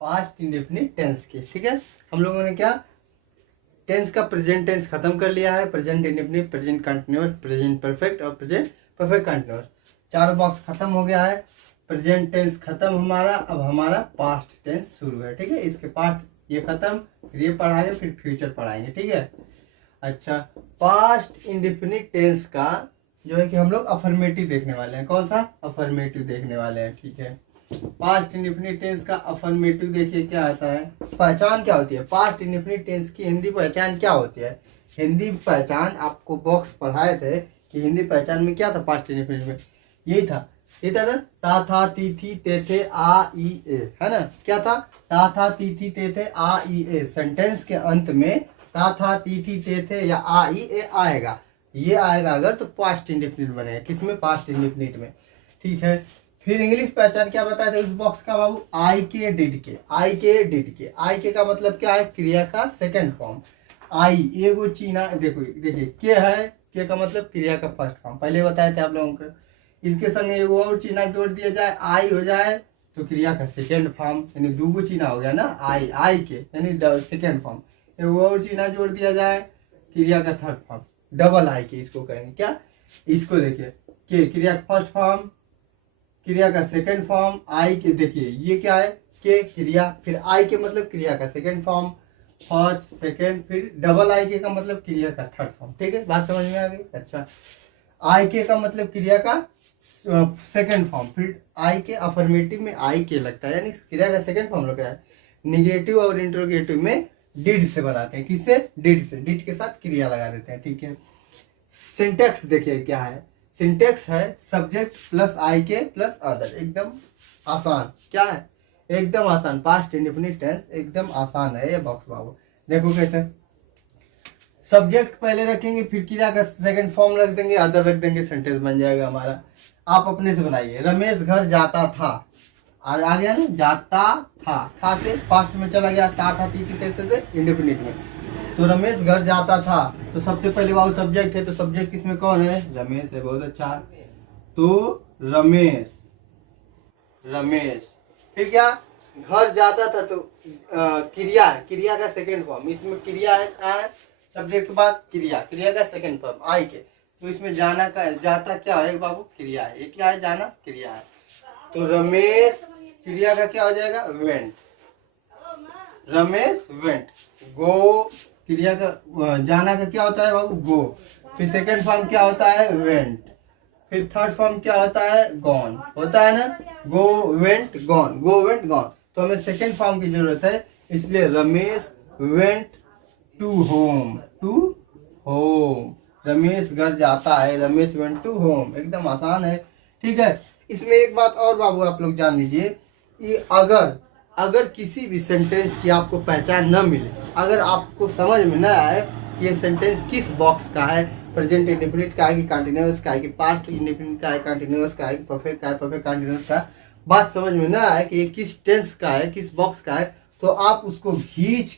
Past indefinite tense के। ठीक है, हम लोगों ने क्या टेंस का प्रेजेंट टेंस खत्म कर लिया है, present indefinite, present continuous, present perfect और प्रेजेंट परफेक्ट कंटिन्यूअस। चारों बॉक्स खत्म हो गया है, प्रेजेंट टेंस खत्म हमारा, अब हमारा पास्ट टेंस शुरू है। ठीक है, इसके पास्ट ये खत्म, फिर ये पढ़ाएंगे, फिर फ्यूचर पढ़ाएंगे। ठीक है, अच्छा पास्ट इंडेफिनिट टेंस का जो है कि हम लोग अफर्मेटिव देखने वाले हैं। कौन सा? अफर्मेटिव देखने वाले हैं। ठीक है, पास्ट इंडेफिनिट टेंस का अफर्मेटिव देखिए क्या आता है, पहचान क्या होती है। पास्ट इंडेफिनिट टेंस की हिंदी पहचान क्या होती है? हिंदी पहचान आपको बॉक्स पढ़ाए थे कि हिंदी पहचान में क्या था पास्ट इंडेफिनिट में, यही था ना, ता था ती थी ते थे आ ई ए, है ना। क्या था? ता था ती थी ते थे आ ई ए। सेंटेंस के अंत में ता था ती थी ते थे या आ ई ए आएगा, ये आएगा अगर तो पास्ट इंडेफिनिट बनेगा। किसमें? पास्ट इंडेफिनिट में। ठीक है, फिर इंग्लिश पहचान क्या बताया था इस बॉक्स का बाबू? आई के डिड के। आई के डिड के, आई के का मतलब क्या है? क्रिया का सेकंड फॉर्म। आई एगो चीना, देखो देखिए के है, के का मतलब क्रिया का फर्स्ट फॉर्म, पहले बताए थे आप लोगों को। इसके संग एगो और चीना जोड़ दिया जाए, आई हो जाए तो क्रिया का सेकेंड फॉर्म, यानी दूगो चीना हो गया ना, आई, आई के यानी सेकेंड फॉर्म। एगो और चीना जोड़ दिया जाए, क्रिया का थर्ड फॉर्म, डबल आई के इसको कहेंगे। क्या? इसको देखिए, के क्रिया का फर्स्ट फॉर्म, क्रिया का सेकेंड फॉर्म, आई के देखिए ये क्या है? के क्रिया, फिर आई के मतलब क्रिया का सेकेंड फॉर्म, फर्स्ट सेकेंड, फिर डबल आई के का मतलब क्रिया का थर्ड फॉर्म। ठीक है, बात समझ में आ गई? अच्छा, आई के का मतलब क्रिया का सेकेंड फॉर्म, फिर आई के अफर्मेटिव में आई के लगता है, यानी क्रिया का सेकेंड फॉर्म लगता है। निगेटिव और इंट्रोगेटिव में डिड से बनाते हैं। किससे? डिड से, डिड के साथ क्रिया लगा देते हैं। ठीक है, सिंटेक्स देखिए क्या है, सिंटेक्स है सब्जेक्ट प्लस आई के प्लस अदर, एकदम आसान। क्या है? एकदम आसान। पास्ट इंडेफिनिट टेंस एकदम आसान है ये बॉक्स बाबू। देखो कैसे, सब्जेक्ट पहले रखेंगे, फिर क्रिया का सेकंड फॉर्म रख देंगे, अदर रख देंगे, सेंटेंस बन जाएगा हमारा। आप अपने से बनाइए, रमेश घर जाता था, आ गया ना, जाता था से पास्ट में चला गया, ता था ती से इंडेफिनिट में। तो रमेश घर जाता था, तो सबसे पहले बाबू सब्जेक्ट है, तो सब्जेक्ट किसमें कौन है? रमेश है। बहुत अच्छा, तो रमेश, रमेश। फिर क्या? घर जाता था, तो क्रिया है, क्रिया का सेकंड फॉर्म, इसमें क्रिया है, कहाँ है? सब्जेक्ट के बाद क्रिया, क्रिया का सेकंड फॉर्म आई के, तो इसमें जाना का, जाता क्या है बाबू? क्रिया है। ये क्या है? जाना क्रिया है। तो रमेश क्रिया का क्या हो जाएगा? Went, Ramesh went. गो क्रिया का, जाना का क्या होता है बाबू? गो। फिर सेकंड फॉर्म क्या होता है? वेंट। फिर थर्ड फॉर्म क्या होता है? गॉन, होता है ना, go went gone, go went gone. तो हमें सेकंड फॉर्म की जरूरत है, इसलिए Ramesh went to home, to home. Ramesh घर जाता है, रमेश वेंट टू होम, एकदम आसान है। ठीक है, इसमें एक बात और बाबू आप लोग जान लीजिए कि अगर किसी भी सेंटेंस की आपको पहचान न मिले, अगर आपको समझ में न आए कि ये सेंटेंस किस बॉक्स का है, प्रेजेंट इंडेफिनिट का है कि कंटिन्यूअस का है कि पास्ट इंडेफिनिट का है, कंटिन्यूअस का है कि परफेक्ट का है, परफेक्ट कंटिन्यूअस का, बात समझ में न आए कि ये किस टेंस का है, किस बॉक्स का है, तो आप उसको खींच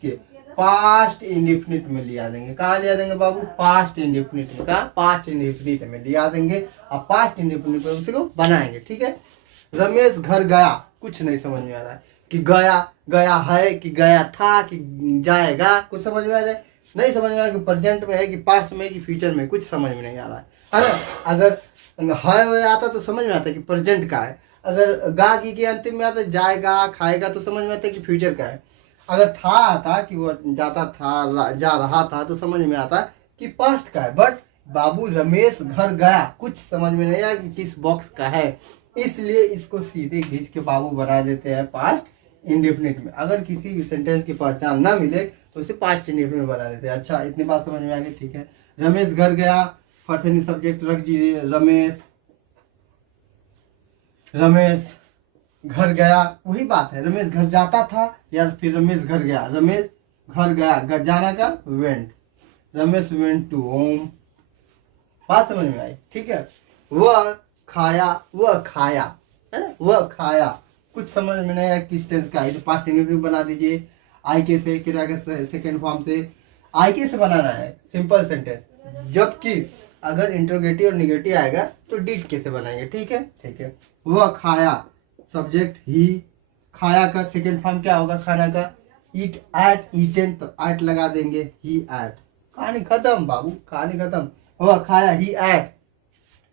के पास्ट इंडेफिनिट में लिया देंगे। कहाँ लिया देंगे बाबू? पास्ट इंडेफिनिट में। कहाँ? पास्ट इंडेफिनिट में लिया देंगे और पास्ट इंडेफिनिट में उसी को बनाएंगे। ठीक है, रमेश घर गया, कुछ नहीं समझ में आ रहा है कि गया है कि गया था कि जाएगा, कुछ समझ में आ जाए? नहीं समझ में आ रहा कि प्रेजेंट में है कि पास्ट में है कि फ्यूचर में, कुछ समझ में नहीं आ रहा है ना। अगर है आता तो समझ में आता है कि प्रेजेंट का है, अगर गा की के अंतिम में आता जाएगा खाएगा तो समझ में आता है कि फ्यूचर का है। अगर था आता कि वो जाता था, जा रहा था, तो समझ में आता कि पास्ट का है। बट बाबू रमेश घर गया, कुछ समझ में नहीं आया कि किस बॉक्स का है, इसलिए इसको सीधे खींच के बाबू बना देते हैं पास्ट इंडेफिनिट में। अगर किसी भी सेंटेंस की पहचान ना मिले तो उसे पास्ट इंडेफिनिट में बना देते हैं। अच्छा, इतनी बात समझ में आ गई? ठीक है, रमेश घर गया, फर्स्ट सब्जेक्ट रख दीजिए रमेश, रमेश घर गया, वही बात है। रमेश घर जाता था या फिर रमेश घर गया, रमेश घर गया, घर जाना का went, Ramesh went to home. बात समझ में आई? ठीक है, वह खाया है ना, वह खाया, कुछ समझ में नहीं आया किस टेंस का है, तो पास्ट इंडेफिनिट बना दीजिए आई के से, क्रिया के सेकेंड फॉर्म से आई के से बनाना है सिंपल सेंटेंस। जबकि अगर इंट्रोगेटिव और निगेटिव आएगा तो डिड के से बनाएंगे। ठीक है, वह खाया, सब्जेक्ट ही, खाया का सेकेंड फॉर्म क्या होगा खाना का, ईट एट ईटेन, तो एट लगा देंगे, ही एट, कहानी खत्म बाबू, कहानी खत्म। हुआ खाया, ही एट।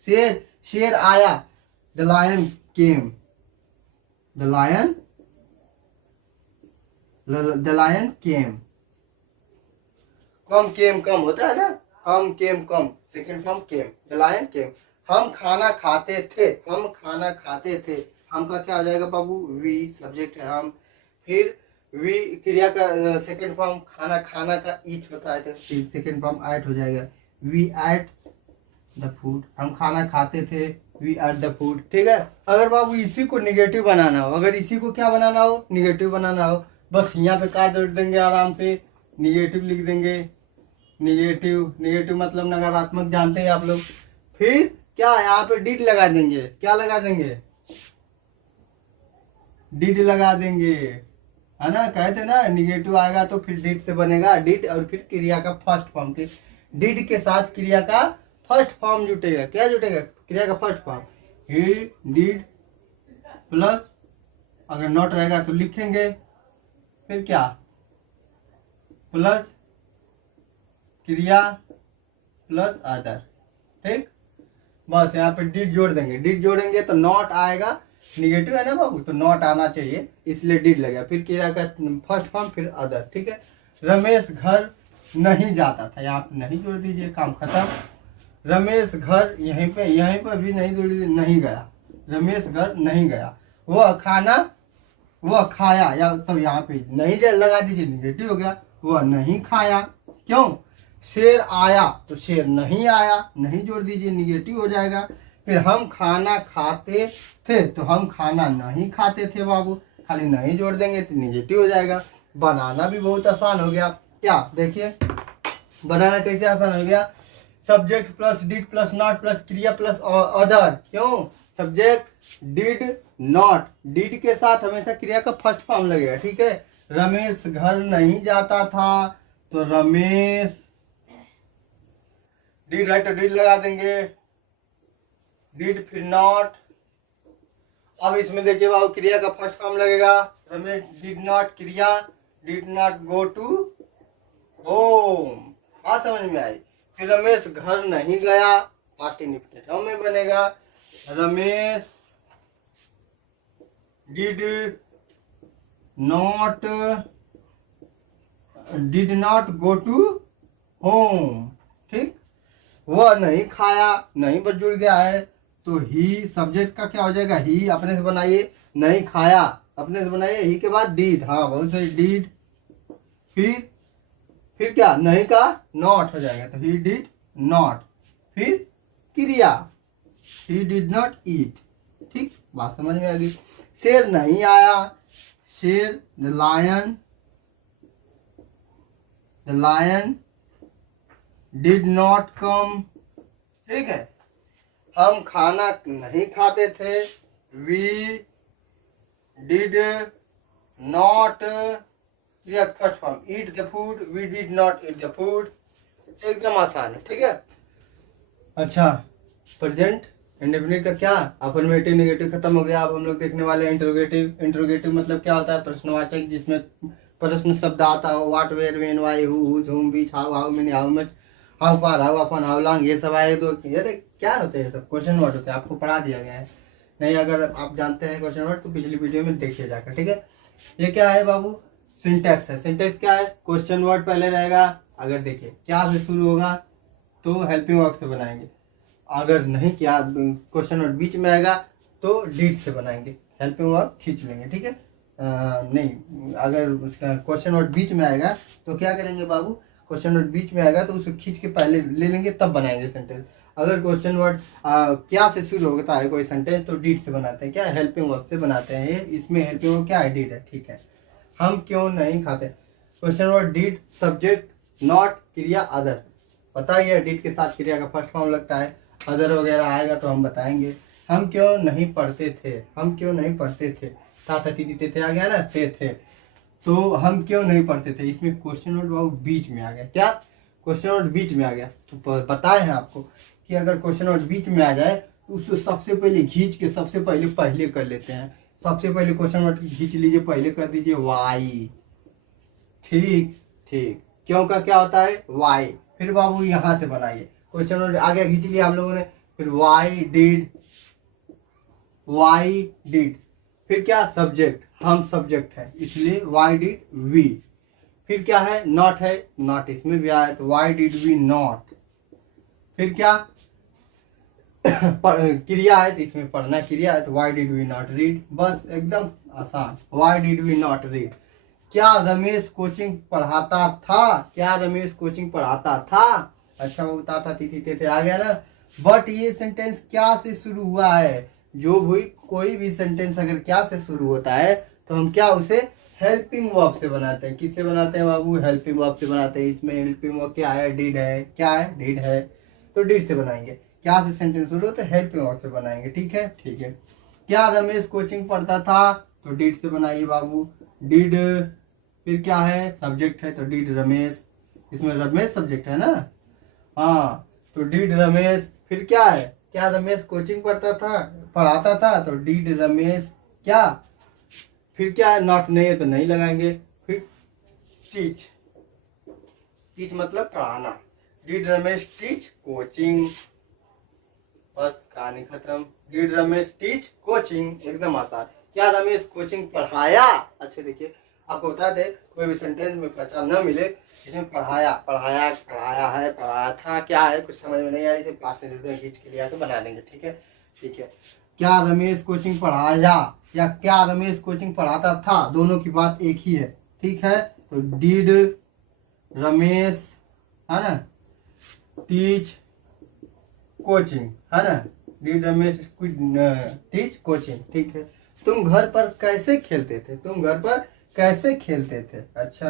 शेर, शेर आया, the lion came, the lion, the lion came. Come came come होता है ना, come came come, second form came, the lion came. हम खाना खाते थे, हम खाना खाते थे, हम का क्या हो जाएगा बाबू, वी, सब्जेक्ट है हम। फिर वी क्रिया का सेकेंड फॉर्म खाना, खाना का ईट होता है, तो सेकेंड फॉर्म एट हो जाएगा, वी एट द फूड, हम खाना खाते थे, वी एट द फूड। ठीक है। अगर बाबू इसी को निगेटिव बनाना हो, अगर इसी को क्या बनाना हो, निगेटिव बनाना हो, बस यहाँ पे काट देंगे आराम से, निगेटिव लिख देंगे, निगेटिव, निगेटिव मतलब नकारात्मक जानते हैं आप लोग। फिर क्या यहाँ पे डिड लगा देंगे, क्या लगा देंगे, डिड लगा देंगे, है ना, कहते ना निगेटिव आएगा तो फिर डिड से बनेगा, डिड और फिर क्रिया का फर्स्ट फॉर्म के, डिड के साथ क्रिया का फर्स्ट फॉर्म जुटेगा, क्या जुटेगा, क्रिया का first form, he did plus, अगर नॉट रहेगा तो लिखेंगे, फिर क्या, प्लस क्रिया प्लस अदर। ठीक, बस यहाँ पे डिड जोड़ देंगे, डिड जोड़ेंगे तो नॉट आएगा, निगेटिव है ना बाबू, तो नॉट आना चाहिए, इसलिए डिड लगेगा, फिर क्रिया का फर्स्ट फॉर्म, फिर अदर। ठीक है। रमेश घर नहीं जाता था, यहाँ पे नहीं जोड़ दीजिए, काम खत्म। रमेश घर, यहीं पे भी नहीं जोड़ दीजिए, नहीं गया, रमेश घर नहीं गया। वह खाना, वह खाया, या तो यहाँ पे नहीं लगा दीजिए, निगेटिव हो गया, वह नहीं खाया। क्यों, शेर आया, तो शेर नहीं आया, नहीं जोड़ दीजिए, निगेटिव हो जाएगा। फिर हम खाना खाते थे, तो हम खाना नहीं खाते थे बाबू, खाली नहीं जोड़ देंगे तो निगेटिव हो जाएगा। बनाना भी बहुत आसान हो गया, क्या देखिए बनाना कैसे आसान हो गया, subject plus did plus not plus क्रिया प्लस अदर। क्यों, सब्जेक्ट डिड नॉट, डिड के साथ हमेशा क्रिया का फर्स्ट फॉर्म लगेगा। ठीक है। रमेश घर नहीं जाता था, तो रमेश, डिड है तो डिड लगा देंगे, डिड फिर नॉट। अब इसमें देखिए बाबू क्रिया का फर्स्ट फॉर्म लगेगा, रमेश डिड नॉट, क्रिया did not go to home, बात समझ में आई। फिर रमेश घर नहीं गया, पास्ट इंडेफिनिट फॉर्म में बनेगा, Ramesh did not go to home. ठीक, वह नहीं खाया, नहीं पर जुड़ गया है, तो ही सब्जेक्ट का क्या हो जाएगा, ही अपने से बनाइए, नहीं खाया अपने से बनाइए, ही के बाद डिड, हाँ बहुत सही, डिड। फिर क्या, नहीं का नॉट हो जाएगा, तो ही डिड नॉट। फिर क्रिया, ही डिड नॉट ईट। ठीक, बात समझ में आ गई। शेर नहीं आया, शेर, the lion did not come. ठीक है। हम खाना नहीं खाते थे, we did not, first form, eat the food, we did not eat the food. एकदम आसान है। ठीक है। अच्छा, प्रेजेंट इंडेफिनिट का क्या, अफर्मेटिव नेगेटिव खत्म हो गया। अब हम लोग देखने वाले हैं इंटरोगेटिव। इंटरोगेटिव मतलब क्या होता है, प्रश्नवाचक, जिसमें प्रश्न शब्द आता हो, what, where, when, why, who, whose, whom, which, how many, how much, how far, how often, how long, ये सब आए। तो अरे क्या होते हैं, सब क्वेश्चन वर्ड होते हैं, आपको पढ़ा दिया गया है। नहीं अगर आप जानते हैं क्वेश्चन वर्ड तो पिछली वीडियो में देखिए जाकर। ठीक है। ये क्या है बाबू, सिंटैक्स है। सिंटैक्स क्या है, क्वेश्चन वर्ड पहले रहेगा, अगर देखिए क्या से शुरू होगा तो हेल्पिंग वर्ब से बनाएंगे, अगर नहीं क्या क्वेश्चन वर्ड बीच में आएगा तो डिड से बनाएंगे, हेल्पिंग वर्ब खींच लेंगे। ठीक है। नहीं अगर क्वेश्चन वर्ड बीच में आएगा तो क्या करेंगे बाबू, क्वेश्चन वर्ड बीच में आएगा तो उसको खींच के पहले ले लेंगे, तब बनाएंगे सेंटेंस। अगर क्वेश्चन वर्ड क्या से शुरू होता है कोई सेंटेंस तो डिड से बनाते हैं, क्या हेल्पिंग वर्ब से बनाते हैं। ये इसमें हेल्पिंग वर्ब क्या है, डिड है। ठीक है। हम क्यों नहीं खाते, question word did, subject not, क्रिया अदर। पता ही है डिड के साथ क्रिया का फर्स्ट फॉर्म लगता है, अदर वगैरह आएगा तो हम बताएंगे। हम क्यों नहीं पढ़ते थे, हम क्यों नहीं पढ़ते थे, थे आ गया ना, थे तो हम क्यों नहीं पढ़ते थे, इसमें क्वेश्चन वर्ड बीच में आ गया। क्या, क्वेश्चन वर्ड बीच में आ गया। तो बताए हैं आपको कि अगर क्वेश्चन वर्ड बीच में आ जाए तो उसको सबसे पहले खींच के सबसे पहले कर लेते हैं, सबसे पहले क्वेश्चन वर्ड खींच लीजिए, पहले कर दीजिए वाई। ठीक ठीक, क्यों का क्या होता है वाई। फिर बाबू यहां से बनाइए, क्वेश्चन वर्ड आगे खींच लिया हम लोगों ने। फिर वाई डिड, फिर क्या सब्जेक्ट, हम सब्जेक्ट है इसलिए वाई डिड वी। फिर क्या है नॉट है, नॉट इसमें भी आया तो वाई डिड वी नॉट। फिर क्या क्रिया है तो इसमें पढ़ना क्रिया है तो why did we not read. बस एकदम आसान, why did we not read. क्या रमेश कोचिंग पढ़ाता था, क्या रमेश कोचिंग पढ़ाता था। अच्छा वो था थी थे आ गया ना। बट ये सेंटेंस क्या से शुरू हुआ है, जो भी कोई भी सेंटेंस अगर क्या से शुरू होता है तो हम क्या उसे हेल्पिंग वर्ब से बनाते हैं। किससे बनाते हैं बाबू, हेल्पिंग वर्ब से बनाते हैं। इसमें हेल्पिंग वर्ब क्या है, डिड है। क्या है, डिड है, तो डिड से बनाएंगे। क्या से सेंटेंस शुरू हो तो हेल्पिंग वर्ब से बनाएंगे। ठीक है ठीक है। क्या रमेश कोचिंग पढ़ता था, तो डिड से बनाइए बाबू, डिड। फिर क्या है सब्जेक्ट है तो डिड रमेश, इसमें रमेश सब्जेक्ट है ना। हाँ तो डिड रमेश। फिर क्या है, क्या रमेश कोचिंग पढ़ाता था तो डिड रमेश क्या। फिर क्या है नॉट नहीं है तो नहीं लगाएंगे। फिर टीच, टीच मतलब पढ़ाना, डिड रमेश टीच कोचिंग। बस कहानी खत्म। डिड रमेश टीच कोचिंग, एकदम आसान। क्या रमेश कोचिंग पढ़ाया। अच्छा देखिए आपको बता दे, कोई भी सेंटेंस में पहचान न मिले, इसमें पढ़ाया पढ़ाया पढ़ाया है, पढ़ाया था, क्या है कुछ समझ में नहीं आया, इसे पास्ट में खींच के लिया तो बना देंगे। ठीक है ठीक है। क्या रमेश कोचिंग पढ़ाया या क्या रमेश कोचिंग पढ़ाता था, दोनों की बात एक ही है। ठीक है तो डिड रमेश है ना टीच कोचिंग, है ना, डिड रमेश टीच कोचिंग। ठीक है। तुम घर पर कैसे खेलते थे, तुम घर पर कैसे खेलते थे। अच्छा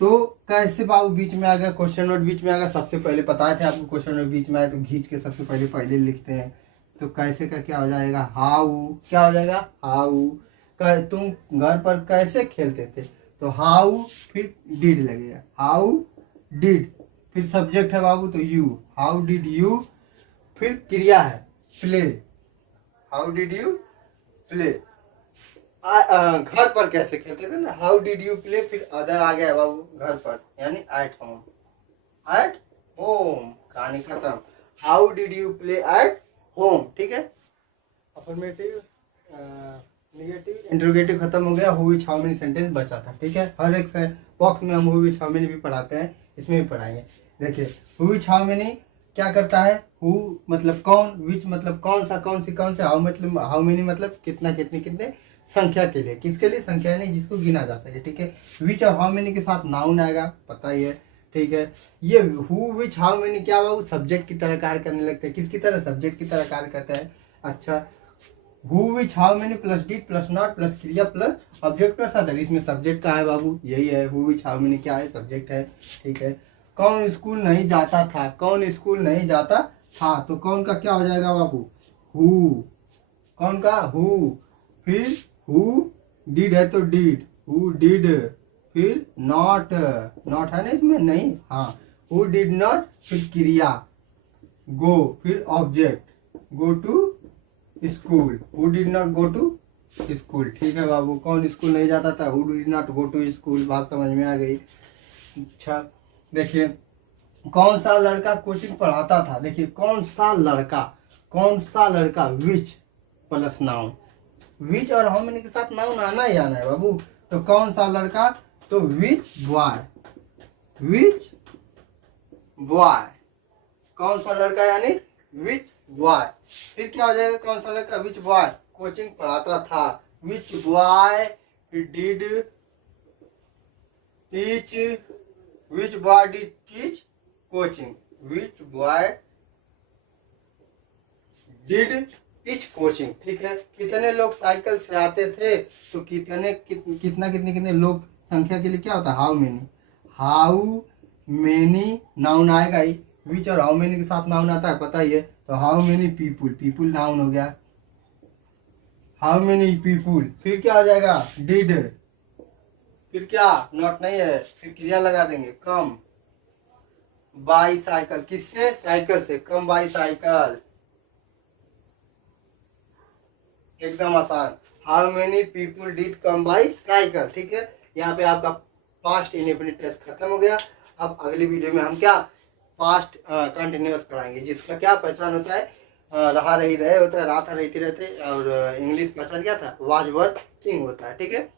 तो कैसे बाबू बीच में आ गया, क्वेश्चन वर्ड बीच में आ गया। सबसे पहले बताए थे आपको क्वेश्चन वर्ड बीच में आए तो खींच के सबसे पहले लिखते हैं। तो कैसे का क्या हो जाएगा, हाउ। क्या हो जाएगा हाउ। तुम घर पर कैसे खेलते थे, तो हाउ फिर डिड लगेगा, हाउ डिड। फिर सब्जेक्ट है बाबू तो यू, हाउ डिड यू। फिर क्रिया है play, how did you play. घर पर कैसे खेलते थे ना, हाउ डिड यू प्ले। फिर अदर आ गया बाबू घर पर यानी एट होम, एट होम, कहानी खत्म। How did you play at home. ठीक है। अफर्मेटिव नेगेटिव इंटरोगेटिव खत्म हो गया। Who which how many sentence बचा था। ठीक है। हर एक बॉक्स में हम हु विच हाउ मेनी भी पढ़ाते हैं, इसमें भी पढ़ाएंगे। देखिए हु विच हाउ मेनी क्या करता है, हु मतलब कौन, विच मतलब कौन सा, कौन सी कौन से, हाउ मतलब हाउ मेनी मतलब कितना कितने कितने, संख्या के लिए, किसके लिए, संख्या नहीं जिसको गिना जा सके। ठीक है। विच और हाउ मेनी के साथ नाउन आएगा, पता ही है। ठीक है। ये हु विच हाउ मेनी क्या हुआ, वो सब्जेक्ट की तरह कार्य करने लगते हैं। किसकी तरह, सब्जेक्ट की तरह कार्य करता है। अच्छा who which how many plus did plus not plus क्रिया प्लस ऑब्जेक्ट प्लस अदर, इसमें सब्जेक्ट कहाँ है बाबू, यही है। हु विच हाउ मेनी क्या है, सब्जेक्ट है। ठीक है। कौन स्कूल नहीं जाता था, कौन स्कूल नहीं जाता था, तो कौन का क्या हो जाएगा बाबू, हु। कौन का, हु। फिर हु डिड है तो डिड, हु डिड। फिर नॉट, नॉट है ना इसमें, नहीं, हाँ हु डिड नॉट। फिर क्रिया गो, फिर object go to school, who did not go to school. ठीक है बाबू। कौन स्कूल नहीं जाता था, who did not go to school. बात समझ में आ गई। अच्छा देखिए कौन सा लड़का कोचिंग पढ़ाता था। देखिए कौन सा लड़का, कौन सा लड़का, विच प्लस नाउन, विच और हाउ मेनी के साथ नाउन आना ही आना है बाबू। तो कौन सा लड़का, तो विच बॉय, विच बॉय, कौन सा लड़का यानी विच बॉय। फिर क्या हो जाएगा, कौन सा लड़का, विच बॉय कोचिंग पढ़ाता था, which boy did teach, which boy did teach coaching, which boy did teach coaching. ठीक है। कितने लोग साइकिल से आते थे, तो कितने लोग संख्या के लिए क्या होता है, how many. How many noun आएगा ही, विच और हाउ मेनी के साथ नाउन आता है पता ही है। तो how many people, people noun हो गया, हाउ मेनी पीपुल। फिर क्या हो जाएगा, डिड। फिर क्या, नॉट नहीं है, फिर क्रिया लगा देंगे, कम बाई साइकिल, किससे, साइकिल से, कम बाई साइकिल, एकदम आसान। How many people did come by cycle, ठीक है। यहाँ पे आपका पास्ट इंडेफिनिट टेंस खत्म हो गया। अब अगली वीडियो में हम क्या पास्ट कंटिन्यूअस पढ़ाएंगे, जिसका क्या पहचान होता है, रहा रही रहे होता है, रहा था रहती रहते, और इंग्लिश पहचान क्या था, वाज वर किंग होता है, ठीक है।